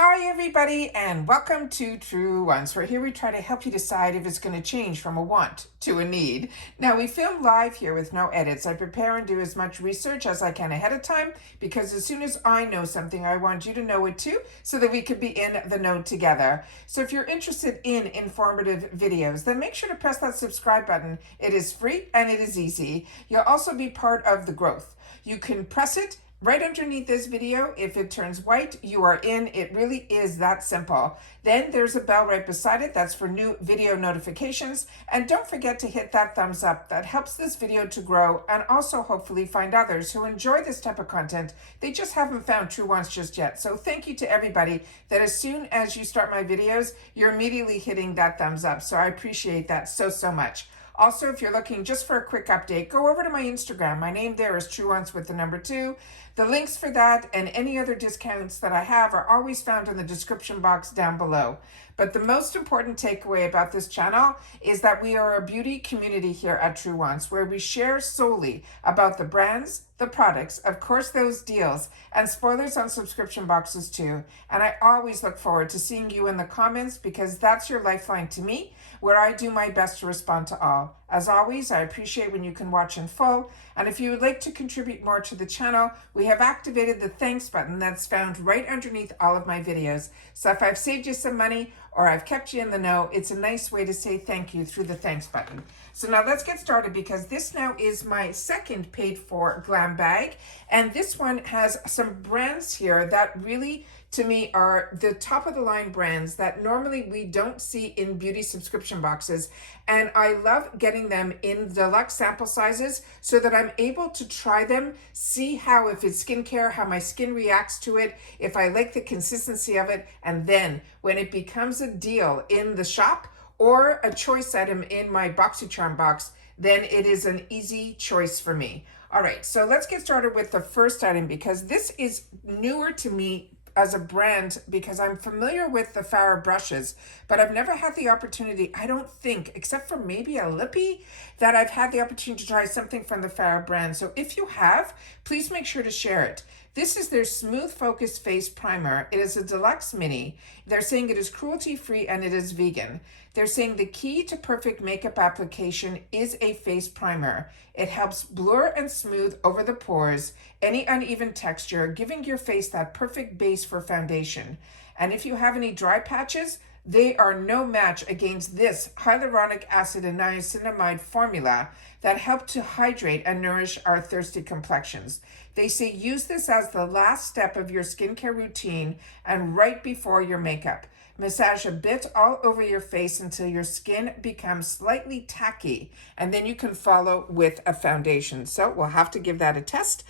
Hi everybody and welcome to Truewants, where here we try to help you decide if it's going to change from a want to a need. Now we film live here with no edits. I prepare and do as much research as I can ahead of time because as soon as I know something, I want you to know it too so that we could be in the know together. So if you're interested in informative videos, then make sure to press that subscribe button. It is free and it is easy. You'll also be part of the growth. You can press it right underneath this video. If it turns white, you are in. It really is that simple. Then there's a bell right beside it. That's for new video notifications. And don't forget to hit that thumbs up. That helps this video to grow and also hopefully find others who enjoy this type of content. They just haven't found Truewants just yet. So thank you to everybody that as soon as you start my videos, you're immediately hitting that thumbs up. So I appreciate that so much. Also, if you're looking just for a quick update, go over to my Instagram. My name there is Truewants with the number 2. The links for that and any other discounts that I have are always found in the description box down below. But the most important takeaway about this channel is that we are a beauty community here at Truewants, where we share solely about the brands, the products, of course those deals, and spoilers on subscription boxes too. And I always look forward to seeing you in the comments because that's your lifeline to me, where I do my best to respond to all. As always, I appreciate when you can watch in full. And if you would like to contribute more to the channel, we have activated the thanks button that's found right underneath all of my videos. So if I've saved you some money or I've kept you in the know, it's a nice way to say thank you through the thanks button. So now let's get started because this now is my second paid for glam bag. And this one has some brands here that really, to me, are the top of the line brands that normally we don't see in beauty subscription boxes. And I love getting them in deluxe sample sizes so that I'm able to try them, see how, if it's skincare, how my skin reacts to it, if I like the consistency of it. And then when it becomes a deal in the shop or a choice item in my BoxyCharm box, then it is an easy choice for me. All right, so let's get started with the first item because this is newer to me as a brand because I'm familiar with the Farah brushes, but I've never had the opportunity, I don't think, except for maybe a lippy, that I've had the opportunity to try something from the Farah brand. So if you have, please make sure to share it. This is their Smooth Focus Face Primer. It is a deluxe mini. They're saying it is cruelty-free and it is vegan. They're saying the key to perfect makeup application is a face primer. It helps blur and smooth over the pores, any uneven texture, giving your face that perfect base for foundation. And if you have any dry patches, they are no match against this hyaluronic acid and niacinamide formula that help to hydrate and nourish our thirsty complexions. They say use this as the last step of your skincare routine and right before your makeup. Massage a bit all over your face until your skin becomes slightly tacky, and then you can follow with a foundation. So we'll have to give that a test.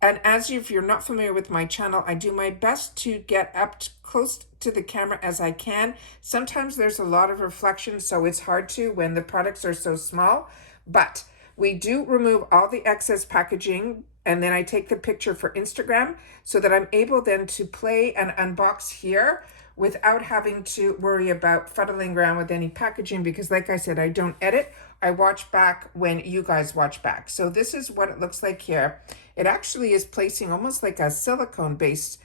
And if you're not familiar with my channel, I do my best to get up close to the camera as I can. Sometimes there's a lot of reflection, so it's hard to when the products are so small, but we do remove all the excess packaging and then I take the picture for Instagram so that I'm able then to play and unbox here without having to worry about fuddling around with any packaging because like I said, I don't edit. I watch back when you guys watch back. So this is what it looks like here. It actually is placing almost like a silicone-based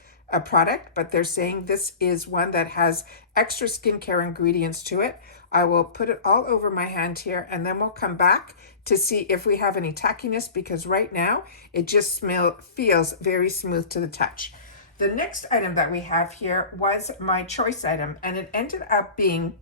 product, but they're saying this is one that has extra skincare ingredients to it. I will put it all over my hand here and then we'll come back to see if we have any tackiness because right now it just feels very smooth to the touch. The next item that we have here was my choice item, and it ended up being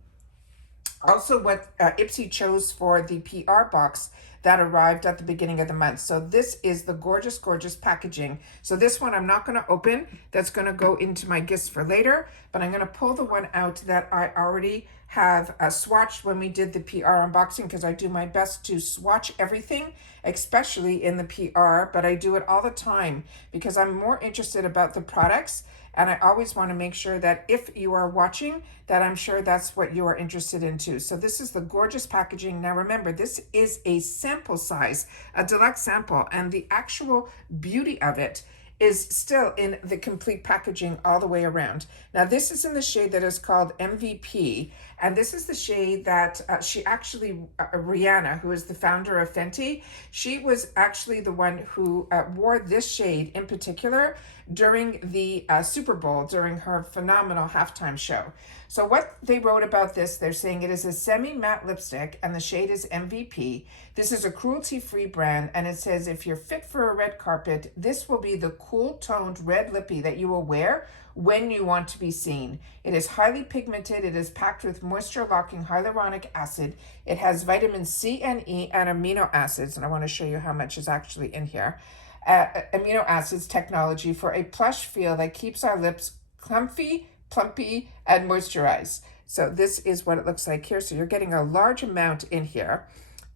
also what IPSY chose for the PR box that arrived at the beginning of the month. So this is the gorgeous, gorgeous packaging. So this one I'm not going to open. That's going to go into my gifts for later, but I'm going to pull the one out that I already have swatched when we did the PR unboxing because I do my best to swatch everything, especially in the PR, but I do it all the time because I'm more interested about the products. And I always want to make sure that if you are watching, that I'm sure that's what you are interested in too. So this is the gorgeous packaging. Now remember, this is a sample size, a deluxe sample, and the actual beauty of it is still in the complete packaging all the way around. Now this is in the shade that is called MVP, and this is the shade that she actually, Rihanna, who is the founder of Fenty, she was actually the one who wore this shade in particular during the Super Bowl, during her phenomenal halftime show. So what they wrote about this, they're saying it is a semi-matte lipstick and the shade is MVP. This is a cruelty-free brand, and it says if you're fit for a red carpet, this will be the cool-toned red lippy that you will wear when you want to be seen. It is highly pigmented. It is packed with moisture-locking hyaluronic acid. It has vitamin C and E and amino acids, and I want to show you how much is actually in here. Amino acids technology for a plush feel that keeps our lips comfy, plumpy, and moisturized. So this is what it looks like here. So you're getting a large amount in here.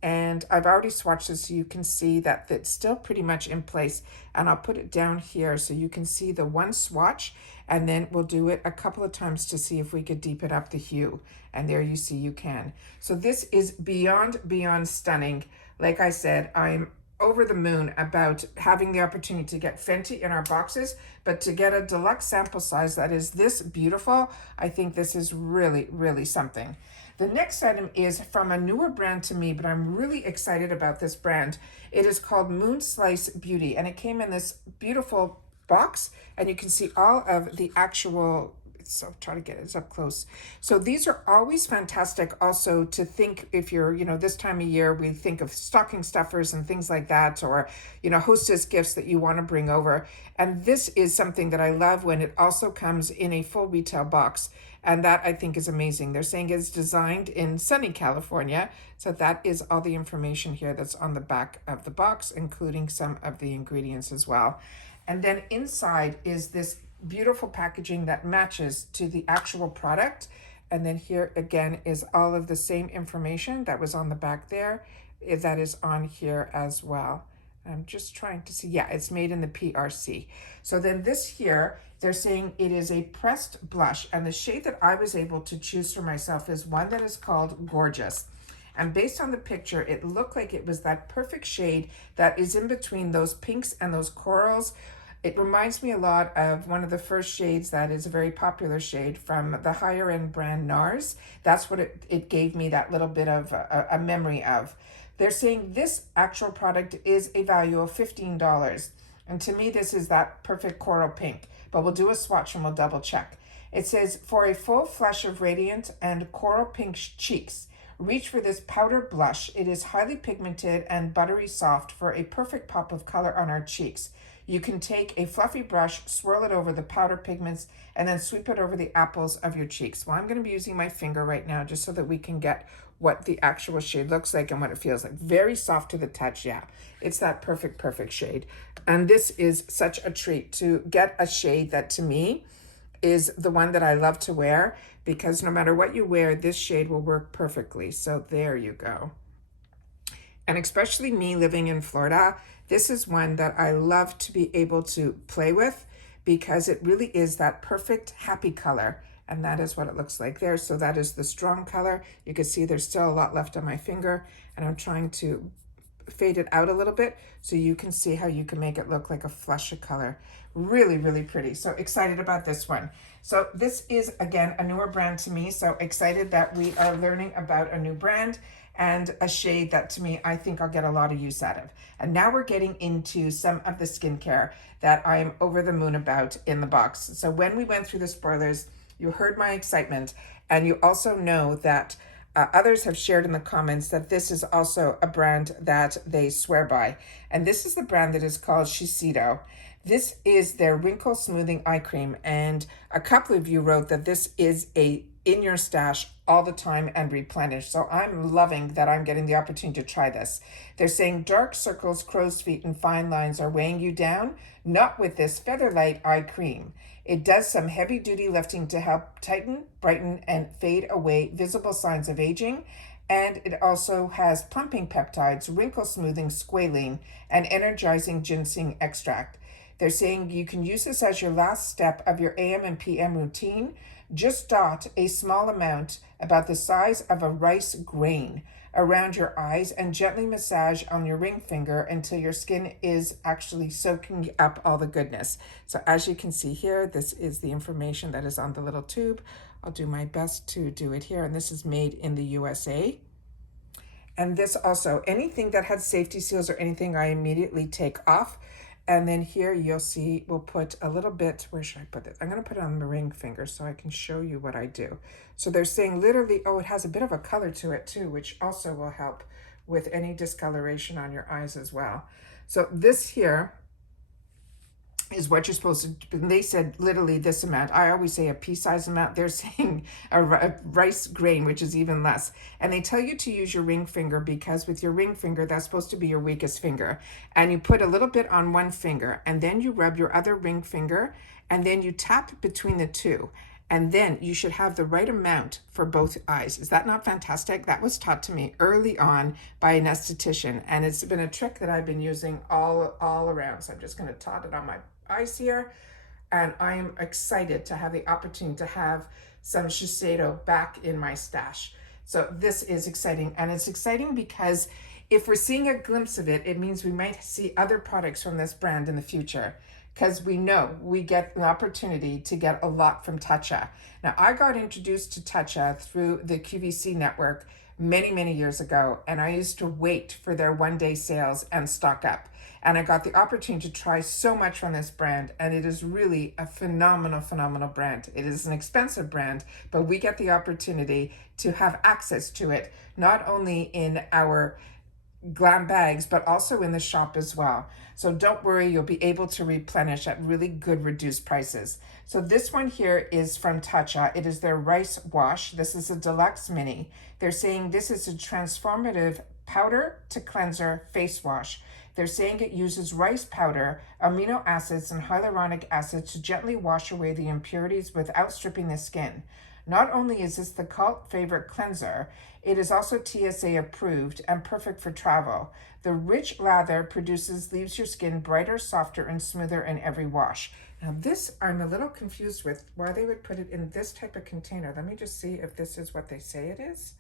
And I've already swatched this so you can see that it's still pretty much in place. And I'll put it down here so you can see the one swatch, and then we'll do it a couple of times to see if we could deepen up the hue. And there you see you can. So this is beyond stunning. Like I said, I'm over the moon about having the opportunity to get Fenty in our boxes, but to get a deluxe sample size that is this beautiful, I think this is really, really something. The next item is from a newer brand to me, but I'm really excited about this brand. It is called Moonslice Beauty, and it came in this beautiful box, and you can see all of the actual, so try to get it up close. So these are always fantastic also to think if you're, this time of year, we think of stocking stuffers and things like that, or, hostess gifts that you want to bring over. And this is something that I love when it also comes in a full retail box. And that I think is amazing. They're saying it's designed in sunny California. So that is all the information here that's on the back of the box, including some of the ingredients as well. And then inside is this beautiful packaging that matches to the actual product. And then here again is all of the same information that was on the back there, that is on here as well. I'm just trying to see, yeah, it's made in the PRC. So then this here, they're saying it is a pressed blush, and the shade that I was able to choose for myself is one that is called Gorgeous. And based on the picture, it looked like it was that perfect shade that is in between those pinks and those corals. It reminds me a lot of one of the first shades that is a very popular shade from the higher end brand NARS. That's what it gave me that little bit of a memory of. They're saying this actual product is a value of $15. And to me, this is that perfect coral pink, but we'll do a swatch and we'll double check. It says, for a full flush of radiant and coral pink cheeks, reach for this powder blush. It is highly pigmented and buttery soft for a perfect pop of color on our cheeks. You can take a fluffy brush, swirl it over the powder pigments, and then sweep it over the apples of your cheeks. Well, I'm going to be using my finger right now just so that we can get what the actual shade looks like and what it feels like. Very soft to the touch, yeah. It's that perfect shade. And this is such a treat to get a shade that to me is the one that I love to wear, because no matter what you wear, this shade will work perfectly. So there you go. And especially me living in Florida, this is one that I love to be able to play with because it really is that perfect happy color. And that is what it looks like there. So that is the strong color. You can see there's still a lot left on my finger, and I'm trying to fade it out a little bit so you can see how you can make it look like a flush of color. Really, really pretty. So excited about this one. So this is, again, a newer brand to me. So excited that we are learning about a new brand and a shade that to me, I think I'll get a lot of use out of. And now we're getting into some of the skincare that I'm over the moon about in the box. So when we went through the spoilers, you heard my excitement, and you also know that others have shared in the comments that this is also a brand that they swear by. And this is the brand that is called Shiseido. This is their wrinkle smoothing eye cream. And a couple of you wrote that this is a in your stash all the time and replenish. So I'm loving that I'm getting the opportunity to try this. They're saying dark circles, crow's feet, and fine lines are weighing you down. Not with this Featherlight eye cream. It does some heavy duty lifting to help tighten, brighten, and fade away visible signs of aging. And it also has plumping peptides, wrinkle smoothing squalene, and energizing ginseng extract. They're saying you can use this as your last step of your AM and PM routine. Just dot a small amount about the size of a rice grain around your eyes and gently massage on your ring finger until your skin is actually soaking up all the goodness. So as you can see here, this is the information that is on the little tube. I'll do my best to do it here, and this is made in the USA. And this also, anything that had safety seals or anything, I immediately take off. And then here you'll see, we'll put a little bit, where should I put this? I'm gonna put it on the ring finger so I can show you what I do. So they're saying literally, oh, it has a bit of a color to it too, which also will help with any discoloration on your eyes as well. So this here is what you're supposed to do. They said literally this amount. I always say a pea-sized amount. They're saying a rice grain, which is even less. And they tell you to use your ring finger because with your ring finger, that's supposed to be your weakest finger. And you put a little bit on one finger, and then you rub your other ring finger, and then you tap between the two. And then you should have the right amount for both eyes. Is that not fantastic? That was taught to me early on by an esthetician, and it's been a trick that I've been using all around. So I'm just gonna tot it on my eyes here, and I am excited to have the opportunity to have some Shiseido back in my stash. So this is exciting, and it's exciting because if we're seeing a glimpse of it, it means we might see other products from this brand in the future, because we know we get an opportunity to get a lot from Tatcha. Now, I got introduced to Tatcha through the QVC network many years ago, and I used to wait for their one-day sales and stock up. And I got the opportunity to try so much from this brand, and it is really a phenomenal brand. It is an expensive brand, but we get the opportunity to have access to it, not only in our glam bags, but also in the shop as well. So don't worry, you'll be able to replenish at really good reduced prices. So this one here is from Tatcha. It is their rice wash. This is a deluxe mini. They're saying this is a transformative powder to cleanser face wash. They're saying it uses rice powder, amino acids, and hyaluronic acid to gently wash away the impurities without stripping the skin. Not only is this the cult favorite cleanser, it is also TSA approved and perfect for travel. The rich lather leaves your skin brighter, softer, and smoother in every wash. Now this, I'm a little confused with why they would put it in this type of container. Let me just see if this is what they say it is.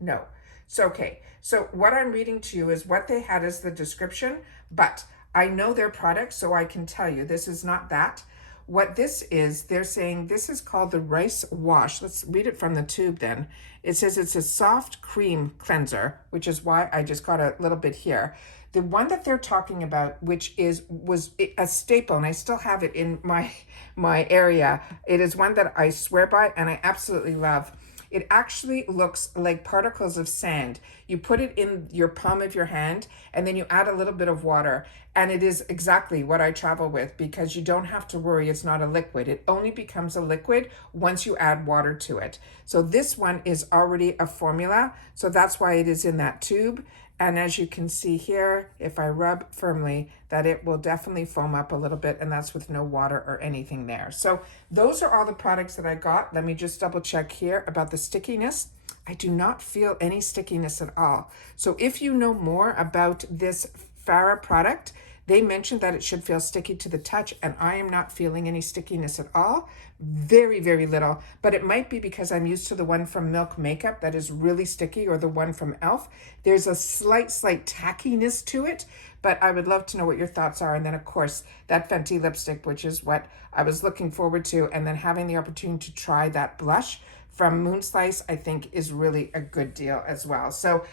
No. So, okay, so what I'm reading to you is what they had as the description, but I know their product, so I can tell you this is not that. What this is, they're saying this is called the rice wash. Let's read it from the tube then. It says it's a soft cream cleanser, which is why I just got a little bit here. The one that they're talking about, which was a staple, and I still have it in my area. It is one that I swear by and I absolutely love. It actually looks like particles of sand. You put it in your palm of your hand and then you add a little bit of water, and it is exactly what I travel with because you don't have to worry it's not a liquid. It only becomes a liquid once you add water to it. So this one is already a formula, so that's why it is in that tube. And as you can see here, if I rub firmly, that it will definitely foam up a little bit, and that's with no water or anything there. So those are all the products that I got. Let me just double check here about the stickiness. I do not feel any stickiness at all. So if you know more about this Farah product, they mentioned that it should feel sticky to the touch, and I am not feeling any stickiness at all. Very little, but it might be because I'm used to the one from Milk Makeup that is really sticky, or the one from e.l.f. There's a slight tackiness to it, but I would love to know what your thoughts are. And then of course that Fenty lipstick, which is what I was looking forward to, and then having the opportunity to try that blush from Moonslice, I think is really a good deal as well. So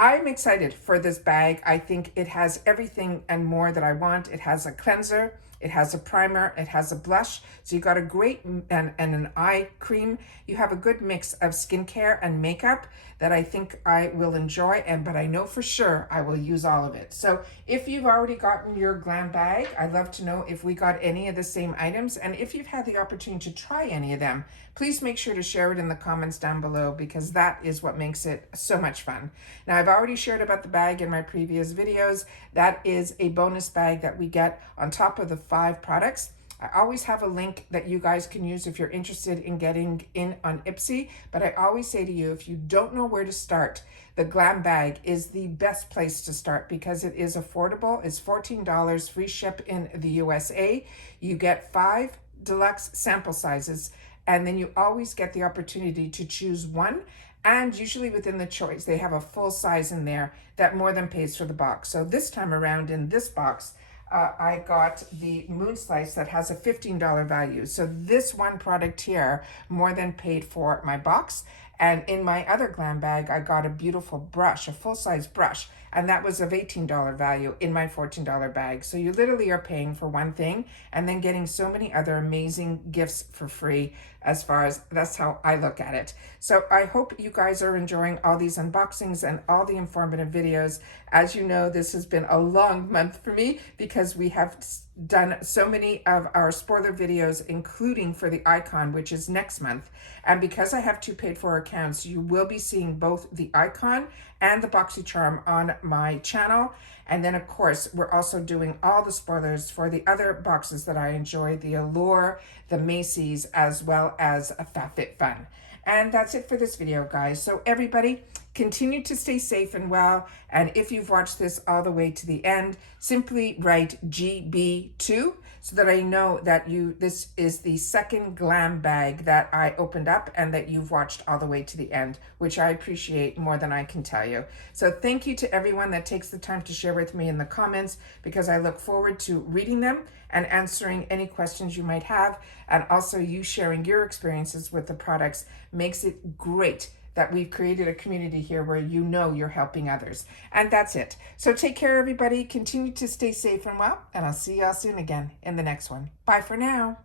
I'm excited for this bag. I think it has everything and more that I want. It has a cleanser, it has a primer, it has a blush. So you got a great, and an eye cream. You have a good mix of skincare and makeup that I think I will enjoy, but I know for sure I will use all of it. So if you've already gotten your glam bag, I'd love to know if we got any of the same items, and if you've had the opportunity to try any of them, please make sure to share it in the comments down below, because that is what makes it so much fun. Now, I've already shared about the bag in my previous videos. That is a bonus bag that we get on top of the 5 products. I always have a link that you guys can use if you're interested in getting in on IPSY, but I always say to you, if you don't know where to start, the glam bag is the best place to start because it is affordable. It's $14, free ship in the USA. You get 5 deluxe sample sizes, and then you always get the opportunity to choose one And usually within the choice, they have a full size in there that more than pays for the box. So this time around in this box, I got the moon slice that has a $15 value. So this one product here more than paid for my box. And in my other glam bag, I got a beautiful brush, a full-size brush, and that was of $18 value in my $14 bag. So you literally are paying for one thing and then getting so many other amazing gifts for free, as far as that's how I look at it. So I hope you guys are enjoying all these unboxings and all the informative videos. As you know, this has been a long month for me because we have done so many of our spoiler videos, including for the icon, which is next month. And because I have two paid for accounts, you will be seeing both the icon and the BoxyCharm on my channel. And then of course, we're also doing all the spoilers for the other boxes that I enjoy, the Allure, the Macy's, as well as a FabFitFun. And that's it for this video, guys. So everybody, continue to stay safe and well. And if you've watched this all the way to the end, simply write GB2 so that I know that this is the second glam bag that I opened up and that you've watched all the way to the end, which I appreciate more than I can tell you. So thank you to everyone that takes the time to share with me in the comments, because I look forward to reading them and answering any questions you might have. And also you sharing your experiences with the products makes it great that we've created a community here where you know you're helping others. And that's it. So take care, everybody. Continue to stay safe and well, and I'll see y'all soon again in the next one. Bye for now.